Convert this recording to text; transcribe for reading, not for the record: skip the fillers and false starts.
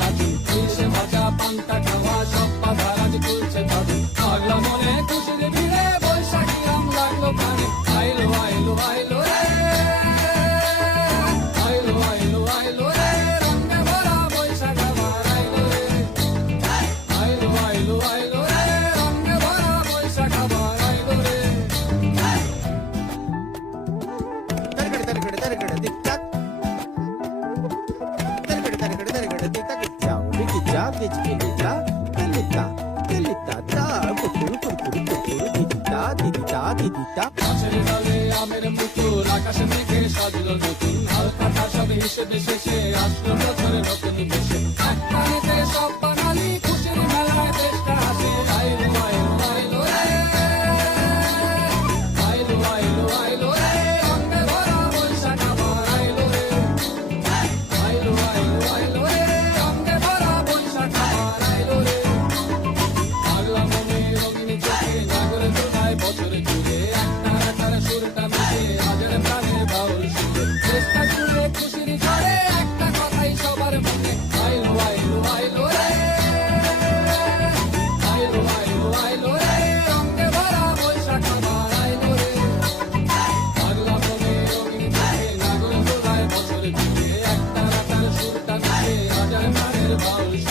নাচি, ইলিশে ভাজা পান্তা খাওয়া সব বাধার আজ তুলছে ঝড়ে। পাগলা মনে খুশির ভিড়ে বৈশাখী আম লাগলো প্রাণে। আইলো আইলো আইলো রে, আইলো আইলো আইলো রে, রঙে ভরা বৈশাখ আবার আইলো রে। আইলো আইলো আইলো রে, রঙে ভরা বৈশাখ আবার আইলো রে। Targade targade targade tic tac. Targade targade targade tic tac. Ciao, Vicky ciao, Vicky Lita, Lita, Lita, ta, kukuru kukuru kukuru, didita, didita, didita. গাছের ডালে আমের পুকুর, আকাশে মেঘে সাজলো নতুন, হালকা ঠাসা হিসেবে শেষে আসলো বছরের নতুন বেশে।